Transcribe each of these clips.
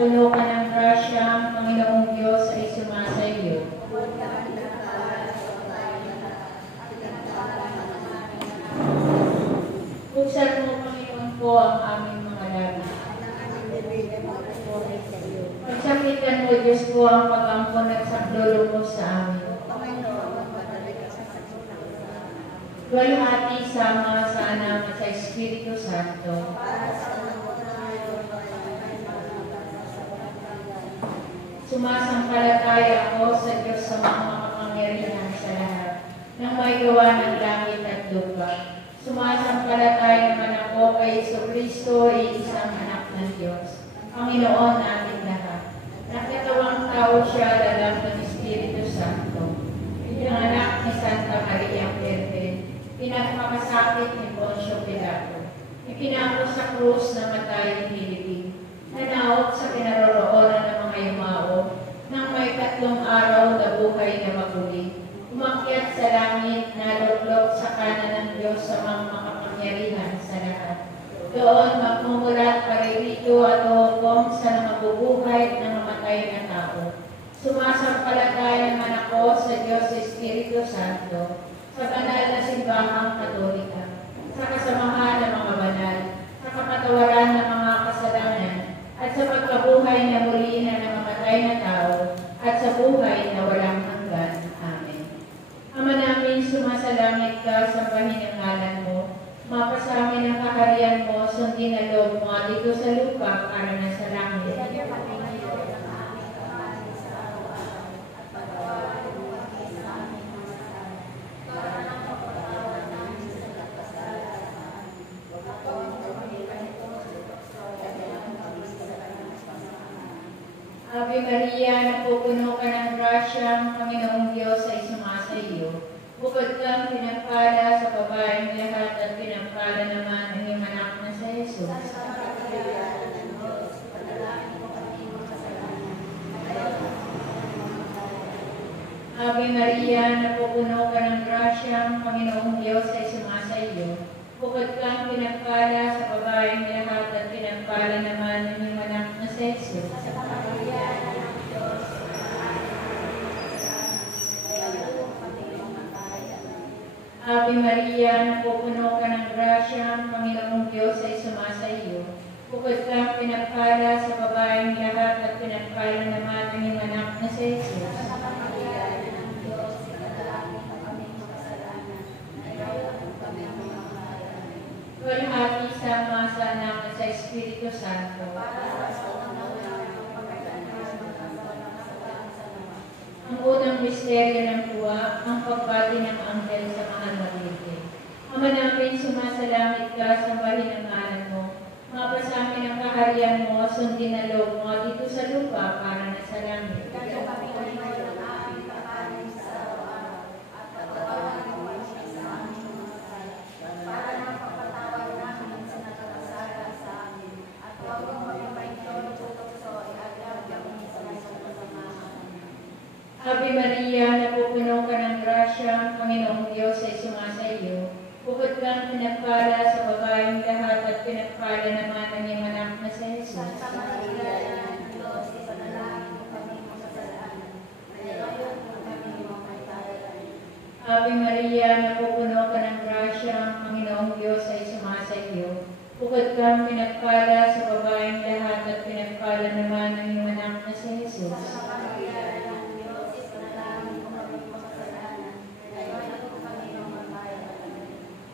napupuno ka ng grasya, ang Panginoong Diyos ay sumasa iyo. Buksan mo, Panginoon ko, ang aming mga labi. Pagsakitan mo, Diyos ko, ang pag-ampon at saklulubos sa amin. Luwalhati, sama sa Anak at sa Espiritu Santo. Sumasampalataya ako sa Diyos sa mga makapangyarihan sa lahat, nang may gawa ng langit at lupa. Sumasampalataya naman ako kay Jesucristo, isang anak ng Diyos, Panginoon natin lahat. Nakatawang tao siya, lalaki ng Espiritu Santo. Pinanganak ni Santa Maria Virgen, pinagpakasakit ni Poncio Pilato, ipinako sa krus na matay ni Hilibig, nanaot sa kinaroroonan ng mga yumao, nang may 3 araw na buhay na maguli, umakyat sa langit, naluklok sa kanan ng Diyos sa mga makapangyarihan sa lahat. Doon magmumulat paririto at hukom sa mabubuhay at namamatay na tao. Sumasampalataya naman ako sa Diyos Espiritu Santo, sa banal na simbahang katolika, sa kasamahan ng mga banal, sa kapatawaran ng mga kasalanan, at sa pagkabuhay na muli na namamatay na tao, at sa buhay na walang hanggan. Amen. Ama namin, sumasalangit ka, sambahin ang ngalan mo, mapasamin ang kaharian mo, sundin ang loob mo dito sa lupa para na sa langit. Ave Maria, napupuno ka ng grasya, ang Panginoong Diyos ay sumasa iyo. Bukod kang pinagpala sa babaeng lahat at pinagpala naman ang iyong anak na sa Jesus. Ave Maria, napupuno ka ng grasya, ang Panginoong Diyos ay sumasa iyo. Bukod kang pinagpala sa babaeng lahat at pinagpala naman ang iyong anak na sa Jesus. Ave Maria, napupuno ka ng grasya, ang Panginoong Diyos ay sumasa iyo. Bukod kang pinagpala sa babaeng lahat at pinagpala naman ang iyong anak na sa Jesus. Luwalhati, sama sa Anak at sa Espiritu Santo. Ang unang misteryo ng tuwa, ang pagbati ng anghel sa mahal na Virgen. Ama namin, sumasalangit ka, sambahin ang ngalan mo. Mapasamin ang kaharian mo, sundin ang loob mo dito sa lupa para na sa langit. Ave Maria, napupuno ka ng grasya, ang Panginoong Diyos ay sumasa iyo. Bukod kang pinagpala sa babaeng lahat at pinagpala naman ang iyong anak na sa Jesus. Ave Maria, napupuno ka ng grasya, ang Panginoong Diyos ay sumasa iyo. Bukod kang pinagpala sa babaeng lahat at pinagpala naman ang iyong anak na sa Jesus.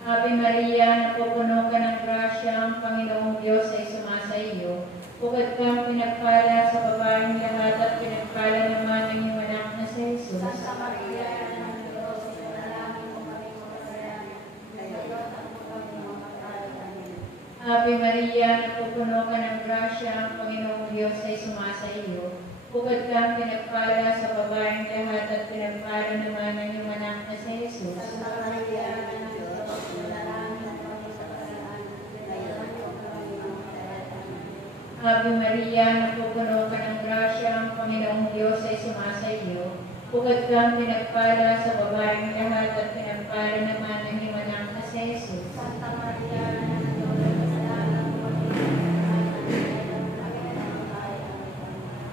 Ave Maria, napupuno ka ng grasya, ang Panginoong Diyos ay sumasa iyo. Bukod kang pinagpala sa babaeng lahat at pinagpala naman ang iyong anak na sa Jesus. Ave Maria, napupuno ka ng grasya, ang Panginoong Diyos ay sumasa iyo. Bukod kang pinagpala sa babaeng lahat at pinagpala naman ang iyong anak na sa Jesus. Ave Maria, napupuno ka ng grasya, ang Panginoong Diyos ay sumasa iyo. Bukod kang pinagpala sa babaeng lahat at pinagpala naman ang iyong anak na sa Jesus.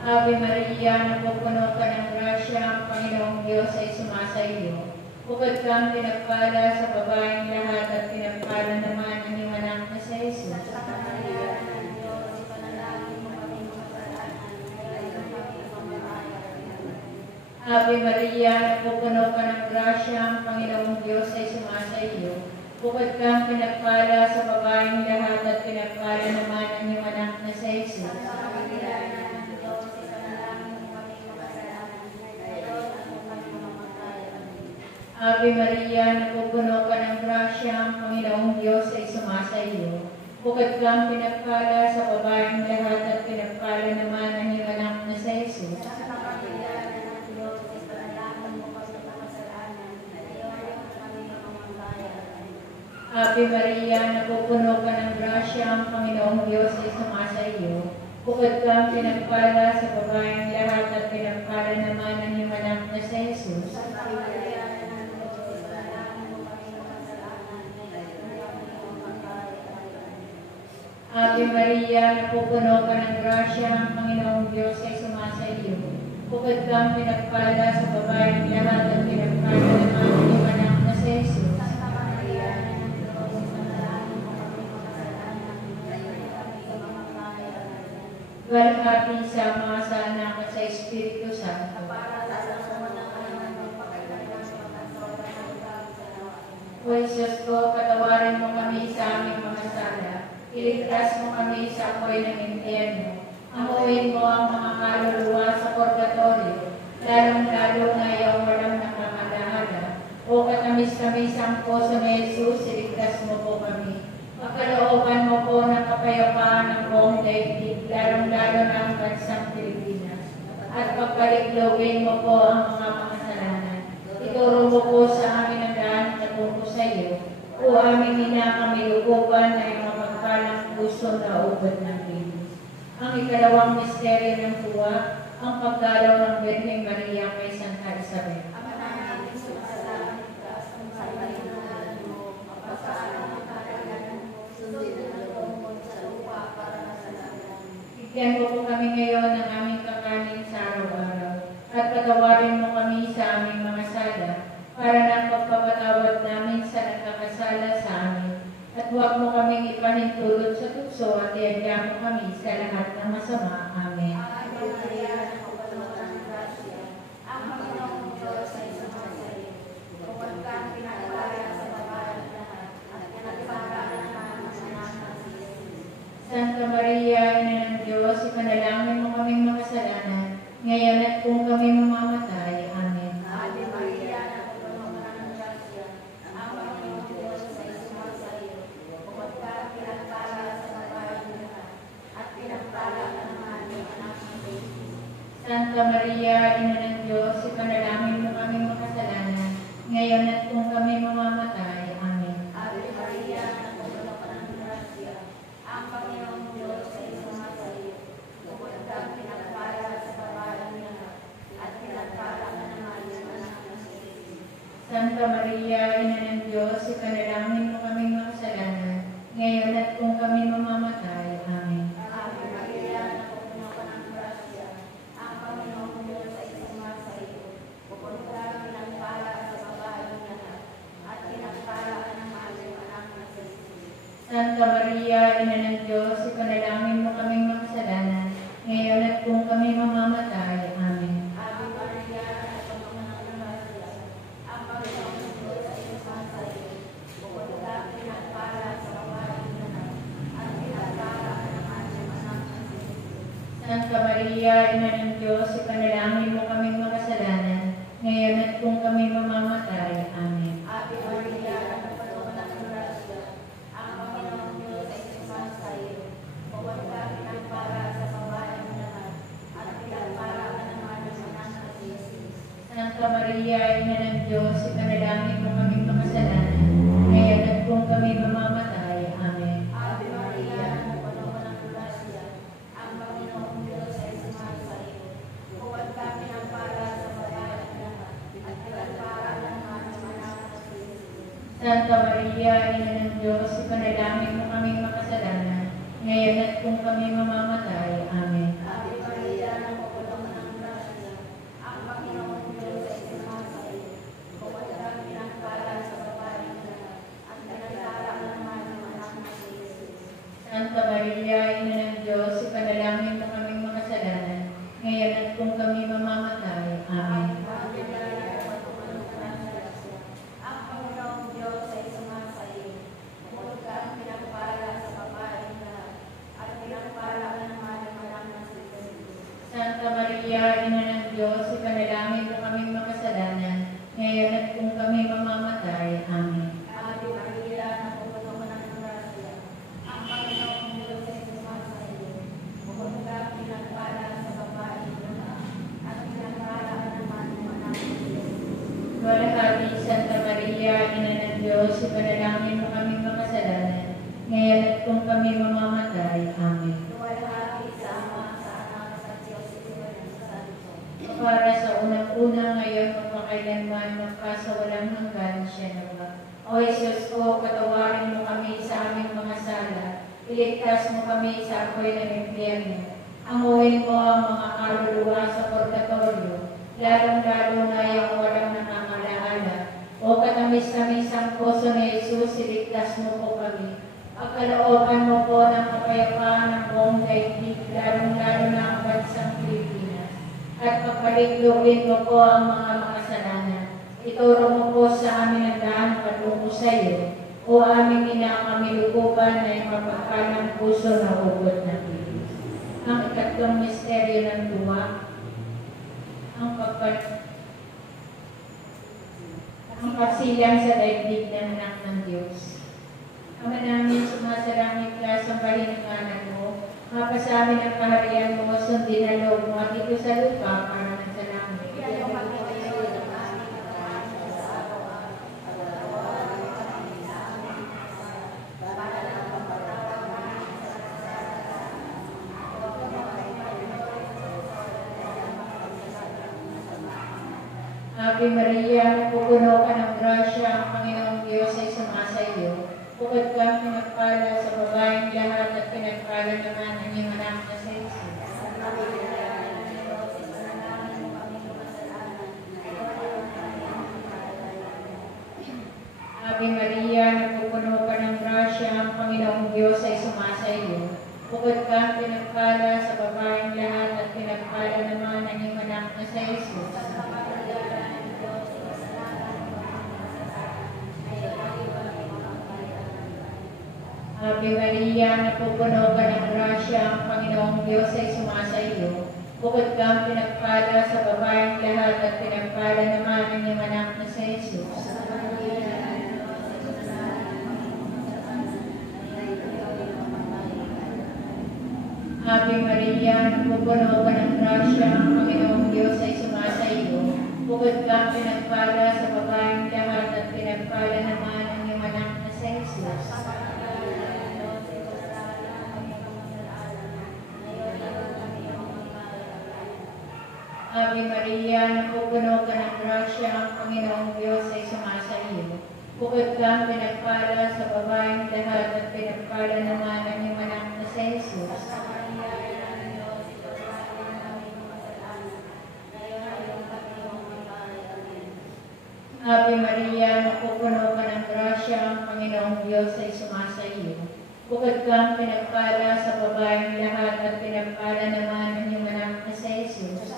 Ave Maria, napupuno ka ng grasya, ang Panginoong Diyos ay sumasa iyo. Bukod kang pinagpala sa babaeng lahat at pinagpala naman ang iyong anak na si Jesus. Ave Maria, napupuno ka ng grasya, ang Panginoong Diyos ay sumasa iyo. Bukod kang pinagpala sa babaeng lahat at pinagpala naman ang iyong anak na si Jesus. Ave Maria, napupuno ka ng grasya, ang Panginoong Diyos ay sumasa iyo. Bukod kang pinagpala sa babaeng lahat at pinagpala naman ang iyong anak na si Jesus. Ave Maria, napupuno ka ng grasya, ang Panginoong Diyos ay sumasa iyo. Bukod kang pinagpala sa babaeng lahat at pinagpala naman ang iyong anak na si Jesus. Ave Maria, napupuno ka ng grasya, ang Panginoong Diyos ay sumasa iyo. Bukod kang pinagpala sa babaeng lahat at pinagpala naman ang iyong anak na si Jesus. Walhati sa mga sa anak at sa Espiritu Santo. O Jesus ko, patawarin mo kami sa aming mga sala. Iligtas mo kami sa apoy ng impyerno. Amuin mo ang mga kaluluwa sa purgatorio, lalong-lalo na iyong walang nakakalahala. O katamis-tamis ang puso ni Jesus, iligtas mo po kami. Pagkalooban mo po ng kapayapaan ng buong daigdig, lalong-lalo na ang bansang Pilipinas. At pagpaliklogin mo po ang mga makasalanan. Ituro mo po sa amin ang daan patungo sa iyo. O aming inakamiluguban na iyong mapagpalang puso na ubod ng Diyos. Ang ikalawang misteryo ng tuwa, ang pagdalaw ng Birheng Maria kay Santa Isabel. Bigyan mo po kami ngayon ng aming kakanin sa araw-araw at patawarin mo kami sa aming mga sala para ng pagpapatawad namin sa nagkakasala sa amin. At huwag mo kaming ipanintulot sa tukso at iadya mo kami sa lahat ng masama. Amen. Santa Maria, Ina ng Diyos, ipanalangin mo kaming makasalanan, ngayon at kung kami mamamatay. Amen. Ave Maria, napupuno ka ng grasya, ang Panginoong Diyos ay sumasa iyo. Bukod ka pinagpala sa babaeng lahat, at pinagpala ka naman ng anak ng Jesus. Santa Maria, Ina ng Diyos, ipanalangin mo kaming makasalanan, ngayon at kung kami mamamatay. Amen. Ave Maria, napupuno ka ng grasya, ang Panginoong Diyos ay sumasa iyo. Bukod ka pinagpala sa babaeng lahat, at pinagpala ka naman ng anak ng Jesus. Santa Maria, Ina ng Diyos, ipanalangin mo kaming makasalanan, ngayon at kung kami mamamatay. Amen. Ave Maria, napupuno ka ng grasya, ang Panginoong Diyos ay sumasa iyo. Bukod ka pinagpala sa babaeng lahat, at pinagpala ka naman ng anak ng Jesus. Santa Maria, Ina ng Diyos, ipanalangin mo kaming makasalanan, ngayon at kung kami mamamatay. Amen. Ave Maria, napupuno ka ng grasya, ang Panginoong Diyos ay sumasa iyo. Bukod ka pinagpala sa babaeng lahat, at pinagpala ka naman ng anak ng Jesus. Santa Maria, Ina ng Diyos, ipanalangin mo kaming makasalanan, ngayon at kung kami mamamatay. Amen. Ave Maria, napupuno ka ng grasya, ang Panginoong Diyos ay sumasa iyo. Bukod ka pinagpala sa babaeng lahat, at pinagpala ka naman ng anak ng Jesus. Santa Maria, Ina ng Diyos, ipanalangin mo kaming makasalanan, ngayon at kung kami mamamatay. Amen. Ave Maria, napupuno ka ng grasya, ang Panginoong Diyos ay sumasa iyo. Bukod ka pinagpala sa babaeng lahat, at pinagpala ka naman ng anak ng Jesus. Santa Maria, Ina ng Diyos, ipanalangin mo kaming makasalanan, ngayon at kung kami mamamatay. Amen. Ave Maria, napupuno Walhati Santa Maria, Ina ng Diyos, ipanalangin mo kami makasalanan, ngayon at kung kami mamamatay. Amen. Luwalhati sa Ama, sa Anak, sa Diyos, Espiritu Santo. Para sa unang-una ngayon, magpakailanman, magkasawalang hanggan siya nawa. O Jesus ko, patawarin mo kami sa aming mga sala, iligtas mo kami sa apoy ng impyerno. Amuin mo ang mga kaluluwa sa purgatorio, lalong-lalo na yung walang nakakalaala. O katamis-tamis ang puso ni Jesus, iligtas mo po kami. Pagkalooban mo po ng kapayapaan ng buong daigdig, lalong-lalo na ang bansang Pilipinas. At pagpaligluin mo po ang mga makasalanan. Ituro mo po sa amin ang daan patungo sa iyo. O aming ina, kami lukuban na yung mapagpalang puso na hugot na Pilipinas. Ang ikatlong misteryo ng duwa, ang pagsilang sa daigdig ng anak ng Diyos. Ama namin, sumasalangit ka, sambahin ang anak mo, mapasamin ang kaharian mo, sundin ang loob mo, at ito sa lupa para ng sa langit. Ave Maria, napupuno ka ng grasya, ang Panginoong Diyos ay sumasa iyo. Bukod kang pinagpala sa babaeng lahat at pinagpala naman ang iyong anak na sa Jesus. Ave Maria, napupuno ka ng grasya, ang Panginoong Diyos ay sumasa iyo. Bukod kang pinagpala sa babaeng lahat at pinagpala naman ang iyong anak na sa Jesus. Ave Maria, napupuno ka ng grasya, ang Panginoong Diyos ay sumasa iyo. Bukod kang pinagpala sa babaeng lahat at pinagpala naman ang iyong anak na sa Jesus. Ave Maria, napupuno ka ng grasya, ang Panginoong Diyos ay sumasa iyo. Bukod kang pinagpala sa babaeng lahat at pinagpala naman ang iyong anak na sa Jesus. Ave Maria, napupuno ka ng grasya, ang Panginoong Diyos ay sumasa iyo. Bukod kang pinagpala sa babaeng lahat at pinagpala naman ang iyong anak na sa Jesus. Ave Maria, napupuno ka ng grasya, ang Panginoong Diyos ay sumasa iyo. Bukod kang pinagpala sa babaeng lahat at pinagpala naman ang iyong anak na sa Jesus.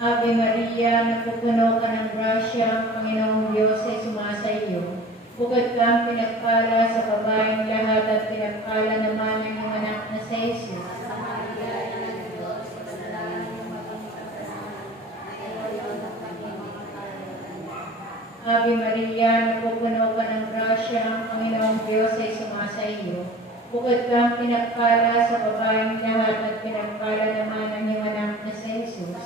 Ave Maria, napupuno ka ng grasya, ang Panginoong Diyos ay sumasa iyo. Bukod kang pinagpala sa babaeng lahat at pinagpala naman ang iyong anak na sa Jesus. Ave Maria, napupuno ka ng grasya, ang Panginoong Diyos ay sumasa iyo. Bukod kang pinagpala sa babaeng lahat at pinagpala naman ang iyong anak na sa Jesus.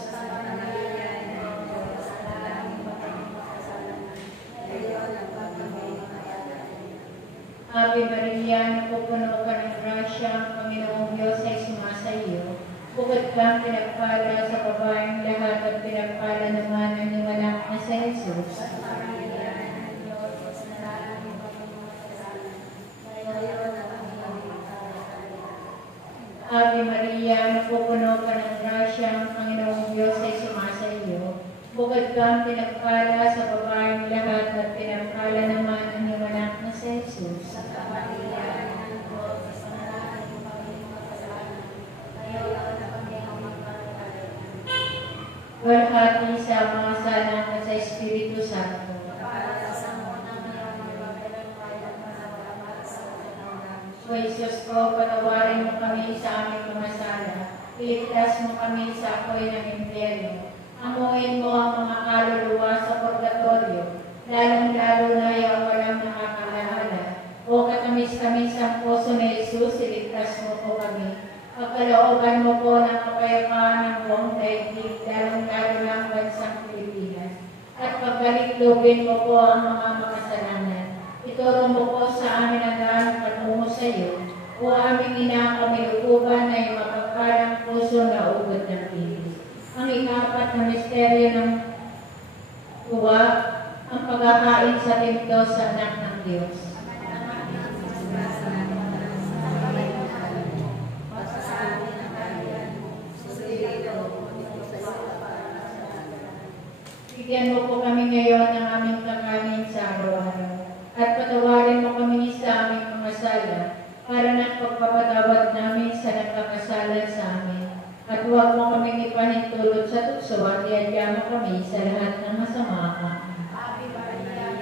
Ave Maria, napupuno ka ng grasya, ang Panginoong Diyos ay sumasa iyo. Bukod kang pinagpala sa babaeng lahat at pinagpala naman ang iyong anak na sa Jesus. Ave Maria, napupuno ka ng grasya, ang Panginoong Diyos ay sumasa iyo. Bukod kang pinagpala sa babaeng lahat at pinagpala naman ang iyong anak na sa Jesus. Walhati sa mga salang at sa Espiritu Santo. O Jesus ko, patawarin mo kami sa aming mga sala. Iligtas mo kami sa apoy ng impyerno. Amuin mo ang mga kaluluwa sa purgatorio, lalong-lalo na yung walang nakakalaala. O katamis-tamis ang puso ni Jesus, iligtas mo po kami. Pagkalooban mo po ng kapayapaan ng buong daigdig, lalong-lalo na ang bansang Pilipinas. At pagkalikloobin mo po ang mga makasalanan. Ituro mo po sa amin ang daan patungo sa iyo. O aming ina, kami upuban na yung mapagpalang puso na ugod ng pilis. Ang ikapat na misteryo ng uwa, ang pagkakain sa templo sa anak ng Diyos. Bigyan mo po kami ngayon ng aming kakanin sa araw-araw. At patawarin mo kami sa aming mga sala, para na pagpapatawad namin sa nagkakasala sa amin. At huwag mo kaming ipanintulot sa tukso at iadya mo kami sa lahat ng masama. Ave Maria,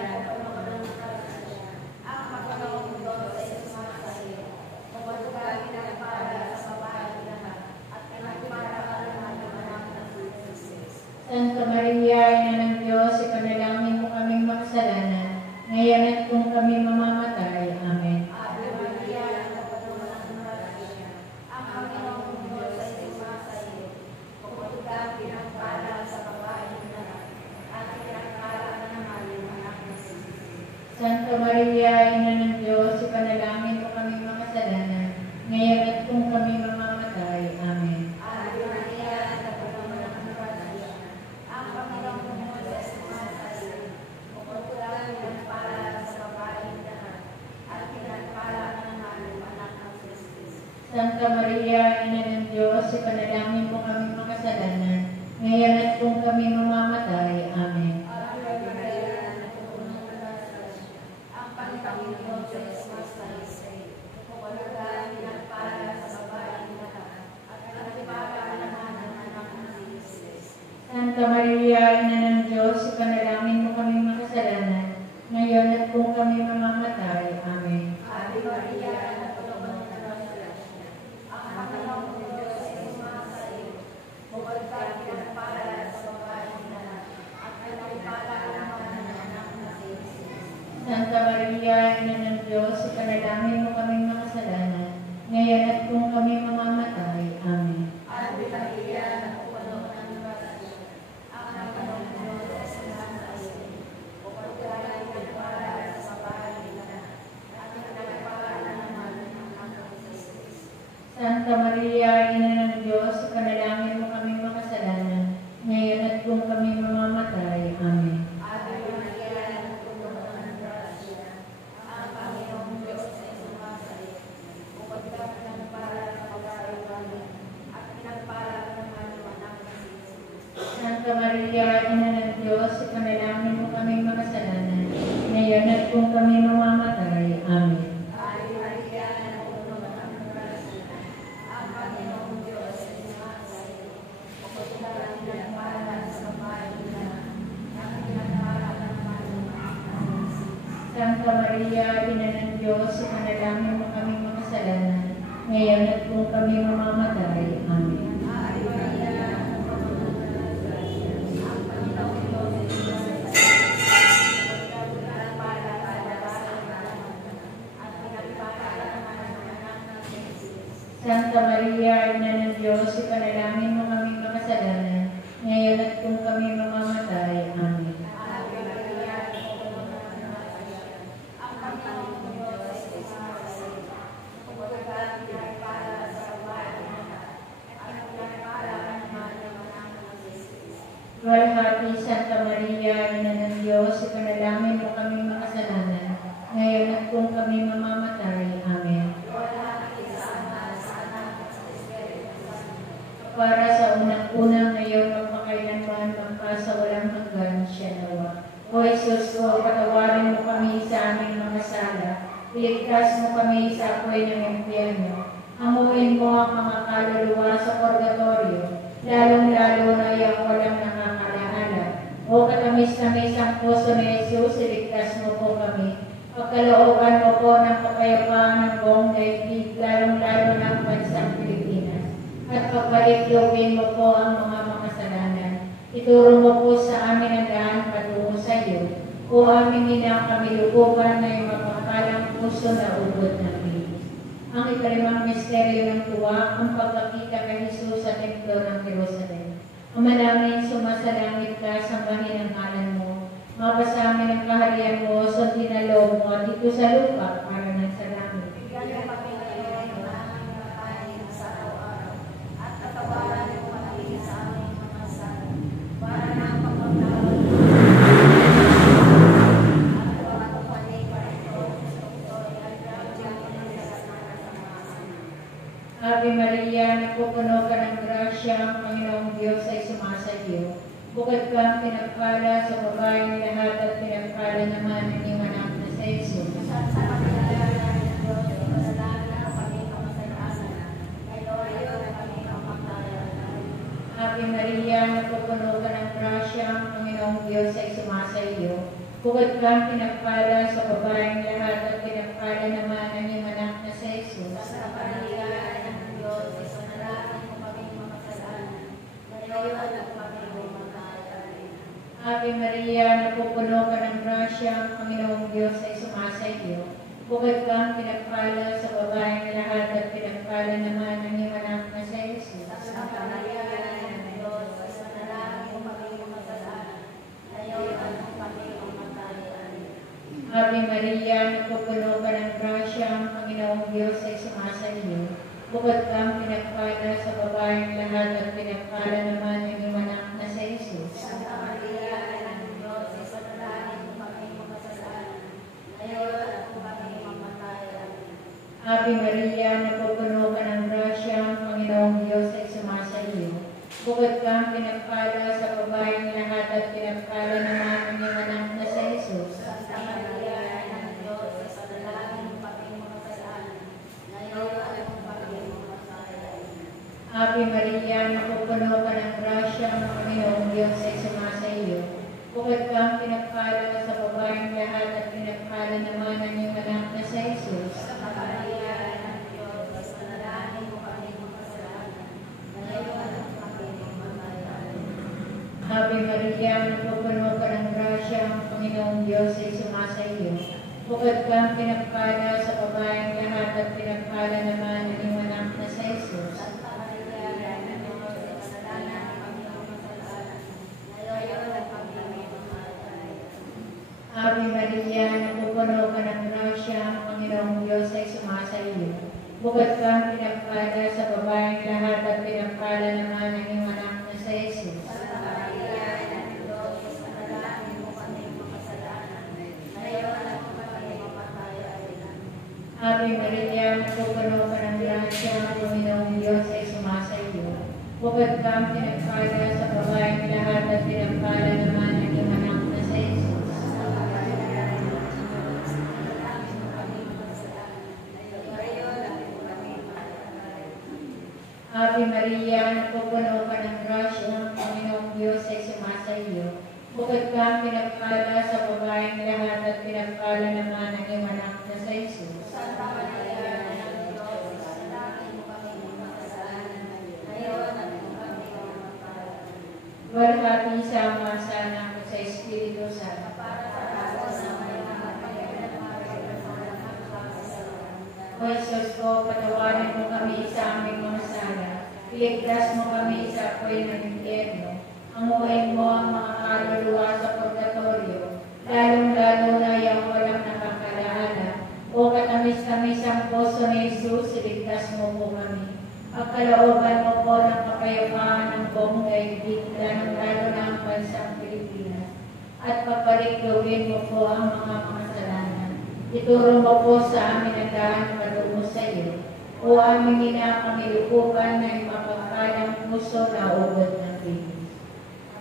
ang Panginoong Diyos ay sumasayo. Mabuti ka pinagpala sa babae lahat, at pinagpala ka naman ng anak ng Jesus. Santa Maria, Ina ng Diyos, ipanalangin mo kaming makasalanan, ngayon at kung kami mamamatay. Amen. Ave Maria, napupuno ng grasya, ang Panginoong Diyos ay sumasayo. Mabuti ka pinagpala sa babae lahat, at pinagpala ka naman ng anak ng Jesus. Santa Maria, Ina ng Diyos, ipanalangin mo kaming makasalanan, ngayon at kung kami mamamatay. Amen. Ave Maria, napupuno ng grasya, ang Panginoong Diyos ay sumasayo. Mabuti ka pinagpala sa babae lahat, at pinagpala ka naman ng anak ng Jesus. Santa Maria, Ina ng Diyos, ipanalangin mo kaming makasalanan, ngayon at kung kami mamamatay. Amen. Ave Maria, napupuno ng grasya, ang Panginoong Diyos ay sumasayo. Mabuti ka pinagpala sa babae lahat, at pinagpala ka naman ng anak ng Jesus. Santa Maria, Ina ng Diyos, ipanalangin mo kaming makasalanan, ngayon at kung kami mamamatay. Amen. Ave Maria, napupuno ng grasya, ang Panginoong Diyos ay sumasayo. Mabuti ka pinagpala sa babae lahat, at pinagpala ka naman ng anak ng Jesus. Santa Maria, Ina ng Diyos, ipanalangin mo kaming makasalanan, ngayon at kung kami mamamatay. Amen. Ave Maria, napupuno ng grasya, ang Panginoong Diyos ay sumasayo. Mabuti ka pinagpala sa babae lahat, at pinagpala ka naman ng anak ng Jesus. Santa Maria, Ina ng Diyos, ipanalangin mo kaming makasalanan, ngayon at kung kami mamamatay. Amen. Ave Maria, napupuno ng grasya, ang Panginoong Diyos ay sumasayo. Mabuti ka pinagpala sa babae lahat, at pinagpala ka naman ng anak ng Jesus. Santa Maria, Ina ng Diyos, ipanalangin mo kaming makasalanan, ngayon at kung kami mamamatay. Amen. Ave Maria, napupuno ng grasya, ang Panginoong Diyos ay sumasayo. Mabuti ka pinagpala sa babae lahat, at pinagpala ka naman ng anak ng Jesus. Santa Maria, Ina ng Diyos, ipanalangin mo kaming makasalanan, ngayon at kung kami mamamatay. Amen. Ave Maria, napupuno ng grasya, ang Panginoong Diyos ay sumasayo. Mabuti ka pinagpala sa babae lahat, at pinagpala ka naman ng anak ng Jesus. Santa Maria, Ina ng Diyos, ipanalangin mo kaming makasalanan, ngayon at kung kami mamamatay. Amen. Ave Maria, napupuno ng grasya, ang Panginoong Diyos ay sumasayo. Mabuti ka pinagpala sa babae lahat, at pinagpala ka naman ng anak ng Jesus. Luwalhati, Santa Maria, Ina ng Diyos, ipanalangin mo kaming makasalanan, ngayon at kung kami mamamatay. Amen. Wala sa Ama, sa Anak, at sa Espiritu Santo. Para sa unang-unang ngayon, magpakailanman, magpasawalang hanggan siya nawa. O Jesus ko, patawarin mo kami sa aming mga sala. Iligtas mo kami sa apoy ng impyerno. Amuin mo ang mga kaluluwa sa purgatorio, lalong-lalo na yung walang nakakalaala. O katamis-tamis ang puso ni Jesus, iligtas mo po kami. Pagkalooban mo po ng kapayapaan ng buong daigdig, lalong-lalo na ang bansang Pilipinas. At pagbalikloobin mo po ang mga makasalanan. Ituro mo po sa amin ang daan patungo sa iyo. O aming ina, kami lukuban na yung mapagpalang puso na ugod ng Diyos. Ang ikalimang misteryo ng tuwa, ang pagkakita kay Jesus sa templo ng Jerusalem. Ama namin, sumasalangit ka, sambahin ang ngalan mo. Mapasa amin ang kaharian mo, sundin ang loob mo dito sa lupa para ng sa langit. Bigyan niyo kami ngayon ng aming kakain sa araw-araw at katawaran niyo kami sa aming mga sala para na ang pagpapalawag at huwag kami parito gusto ay dyan sa kasama. Ave Maria, napupuno ka ng grasya, ang Panginoong Diyos ay sumasa iyo. Bukod kang pinagpala sa babaeng lahat at pinagpala naman ang iyong anak na sa Jesus. Sa kapalaran ng Diyos, masalanan na kami kamasalanan, ngayon na kami kamatayan. Ave Maria, napupuno ka ng grasya, ang Panginoong Diyos ay sumasa iyo. Bukod kang pinagpala sa babaeng lahat at pinagpala naman ang iyong anak na sa Jesus. Sa kapalaran ng Diyos, masalanan mo kami kamasalanan, ngayon na kami kamatayan. Ave Maria, napupuno ka ng grasya, ang Panginoong Diyos ay sumasa iyo. Bukod kang pinagpala sa babaeng lahat at pinagpala naman ang iyong anak na sa Jesus. Sa kapalaran ng Diyos, masalanan mo kami kamasalanan, ngayon na kami kamatayan. Ave Maria, napupuno ka ng grasya, ang Panginoong Diyos ay sumasa iyo. Bukod kang pinagpala sa babaeng lahat at pinagpala naman ang iyong anak na sa Jesus. Santa Maria, ng Diyos, masalanan mo kami kamasalanan, ngayon na kami kamatayan. Ave Maria, napupuno ka ng grasya, ang Panginoong Diyos ay sumasa iyo. Bukod kang pinagpala sa babaeng lahat at pinagpala naman ang iyong anak na sa Jesus. Santa Maria, ng Diyos, masalanan mo kami kamasalanan, ngayon na kami kamatayan. Ave Maria, napupuno ka ng grasya, ang Panginoong Diyos ay sumasa iyo. Bukod kang pinagpala sa babaeng lahat at pinagpala naman ang iyong anak na sa Jesus. Santa Maria, ng Diyos, masalanan mo kami kamasalanan, ngayon na kami kamatayan. Ave Maria, napupuno ka ng grasya, ang Panginoong Diyos ay sumasa iyo. Bukod kang pinagpala sa babaeng lahat at pinagpala naman ang iyong anak na sa Jesus. Santa Maria, ng Diyos, masalanan mo kami kamasalanan, ngayon na kami kamatayan. Ave Maria, napupuno ka ng grasya, ang Panginoong Diyos ay sumasa iyo. Bukod kang pinagpala sa babaeng lahat at pinagpala naman ang iyong anak na sa Jesus. Santa Maria, ng Diyos, masalanan mo kami kamasalanan, ngayon na kami kamatayan. Ave Maria, napupuno ka ng grasya, ang Panginoong Diyos ay sumasa iyo. Bukod kang pinagpala sa babaeng lahat at pinagpala naman ang iyong anak na sa Jesus. Santa Maria, ng Diyos, masalanan mo kami kamasalanan, ngayon na kami kamatayan. Ave Maria, napupuno ka ng grasya, ang Panginoong Diyos ay sumasa iyo. Bukod kang pinagpala sa babaeng lahat at pinagpala naman ang iyong anak na sa Jesus. Santa Maria, ng Diyos, masalanan mo kami kamasalanan, ngayon na kami kamatayan. Walhati sama sa anak at sa Espiritu Santo. Para sa lahat sa mga kapatid at O Jesus ko, patawarin mo kami sa aming mga sala. Iligtas mo kami sa apoy ng impyerno. Amuhin mo ang mga kaluluwa sa purgatorio, lalong-lalo na yung walang nakakalaala. O katamis-tamis ang puso ni Jesus, iligtas mo po kami. Pagkalooban mo po ng kapayapaan ng buong daigdig, lalong-lalo na ang bansang Pilipinas. At pagpaliklawin mo po ang mga makasalanan. Ituro mo po sa amin ang daan patungo sa iyo. O aming inakamilukuban na mapagpalang puso na ubod ng Diyos.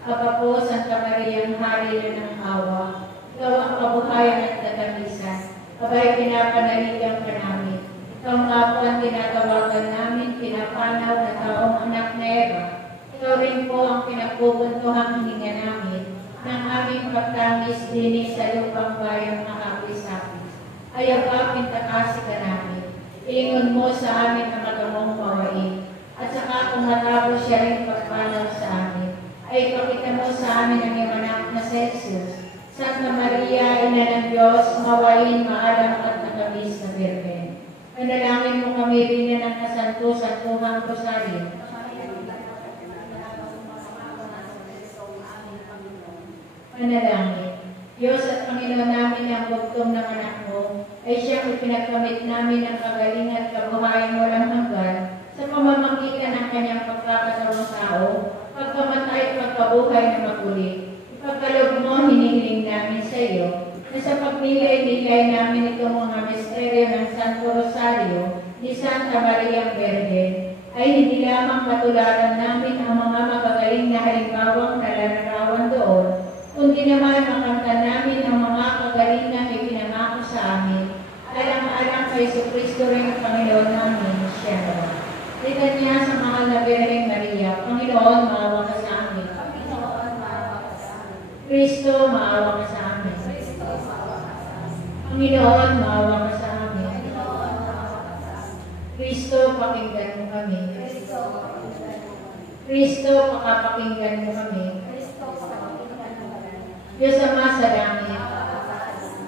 Aba po, Santa Maria, ang hari ng awa, ikaw ang kabuhayan at katamisan. Abay, pinapanaligan ka namin. Ikaw nga po ang tinatawagan namin, pinapanaw na taong anak na Eva. Ikaw rin po ang pinagpupuntuhang hininga namin ng aming pagtangis din sa lupang bayang nakapis-apis. Ayaw ka, pintakasi ka namin. Ilingon mo sa amin ang magamong pawain. At saka kung matapos siya rin pagpanaw sa amin, ay ipakita mo sa amin ang iyong anak na si Jesus. Santa Maria, Ina ng Diyos, mawain, maalam at matamis na Birhen. Panalangin mo kami kasanto-santuhang rosaryo. Manalangin. Diyos at Panginoon namin ang bugtong ng anak mo, ay siyang ipinagkamit namin ang kagalingan at kabuhayan walang hanggan sa pamamagitan ng kanyang pagkakatawang tao, pagkamatay at pagkabuhay na maguli. Ipagkaloob mo, hinihiling namin sa iyo, na sa pagnilay-nilay namin itong mga misteryo ng Santo Rosario ni Santa Maria Virgen, ay hindi lamang matularan namin ang mga magagaling na halimbawang nalalarawan doon, kundi naman makanta namin ang mga kagaling na ipinangako sa amin, alang-alang kay Jesucristo rin ang Panginoon namin, siya naman. Litanya sa mahal na Birheng Maria, Panginoon, maawa ka sa amin. Kristo, maawa ka sa amin. Panginoon, maawa ka sa amin. Kristo, pakinggan mo kami. Kristo, pakapakinggan mo kami. Diyos Ama sa langit,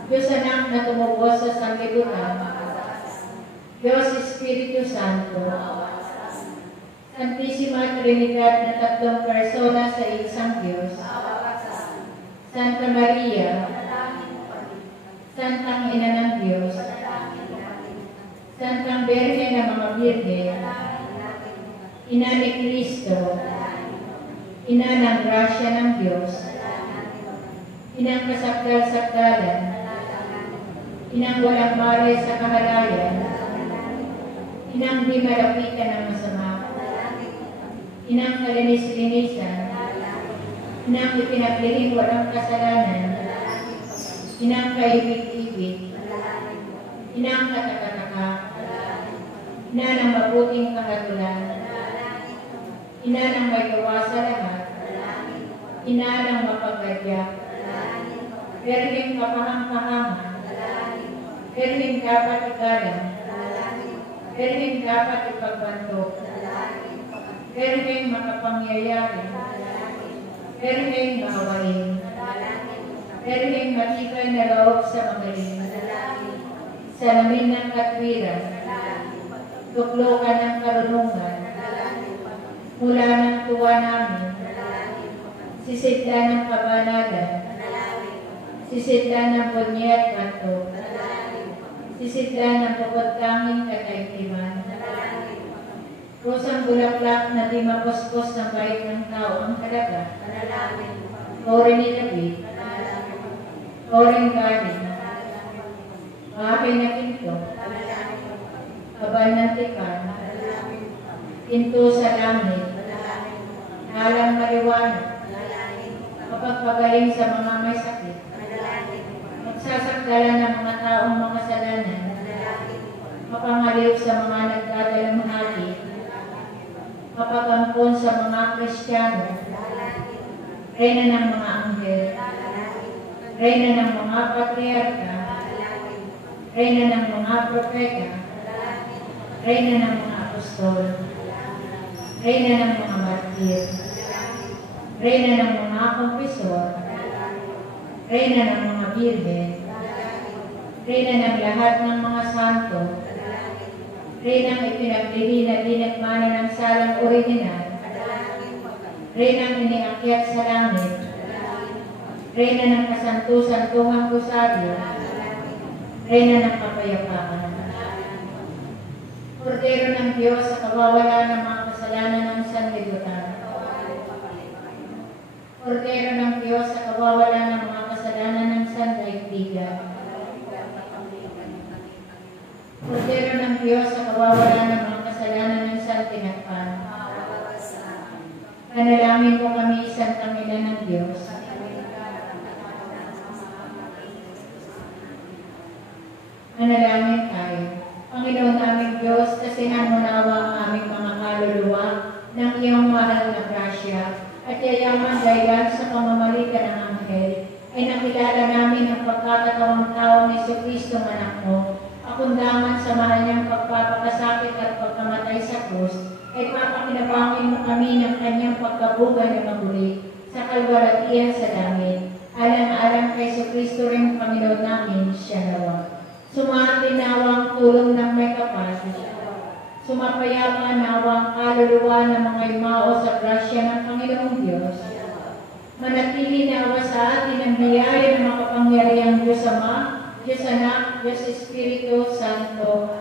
Diyos Anak na tumubos sa sanglibutan, Diyos Espiritu Santo, Santisima Trinidad na tatlong persona sa isang Diyos, Santa Maria, Santang Ina ng Diyos, Santang Birhen ng mga Birhen, Ina ni Kristo, Ina ng grasya ng Diyos, Inang kasakdal-sakdalan, Inang walang mare sa kahalayan, Inang di malapitan ng masama, Inang kalinis-linisan, Inang ipinaglihing walang kasalanan, Inang kaibig-ibig, Inang katakataka, Ina ng mabuting kahatulan, Ina ng may gawa sa lahat, Ina ng mapaggadyak, Birheng kapahang-pahangan, Birheng dapat igalang, Birheng dapat ipagbanto, Birheng makapangyayari, Birheng maawain, Birheng matibay na loob sa magaling, salamin ng katwiran, tuklokan ng karunungan, mula ng tuwa namin, sisidla ng kabanalan, sisidla ng bunyi at bato, sisidla ng pagpagtanging kataitiman, rosang bulaklak na di mapuspos ng bait ng tao ang halaga, orin ni David, orin galing, bahay na pinto, kabal ng tipan, pinto sa langit, halang maliwanag, mapagpagaling sa mga may sakit, magsasakdalan ng mga taong makasalanan, mapangaliw sa mga nagdadalamhati, mapagampon sa mga Kristiyano, reyna ng mga anghel, reyna ng mga patriarka, reyna ng mga propeta, reyna ng mga apostol, reyna ng mga martir, reyna ng mga kompresor, reyna ng mga birhen, reyna ng lahat ng mga santo, reyna ng ipinaglili na dinagmana ng salang original, reyna ng iniakyat sa langit, reyna ng kasanto-santuhang rosaryo, reyna ng kapayapaan. Kordero ng Diyos sa kawawala ng mga kasalanan ng sanlibutan. Kordero ng Diyos sa kawawala ng mga kasalanan ng sandaigdigan. Kordero ng Diyos sa kawawala ng mga kasalanan ng santinakpan. Panalangin po kami, Santang Ina ng Diyos. Manalangin tayo. Panginoon aming Diyos, kasihan mo nawa ang aming mga kaluluwa ng iyong mahal na grasya at yayaman dahilan sa pamamalitan ng anghel, ay nakilala namin ang pagkakatawang tao ni Jesucristo anak mo, akundangan sa mahal niyang pagpapakasakit at pagkamatay sa krus, ay papakinabangin mo kami ng kanyang pagkabugay na maguli sa kalwalatian sa langit, alang-alang kay Jesucristo rin Panginoon namin, siya nawa. Sumatin nawang tulong ng may kapal Sumapayapa nawa ang kaluluwa ng mga yumao sa grasya ng Panginoong Diyos. Manatili nawa sa atin ang biyaya ng makapangyarihang Diyos Ama, Diyos Anak, Diyos Espiritu Santo.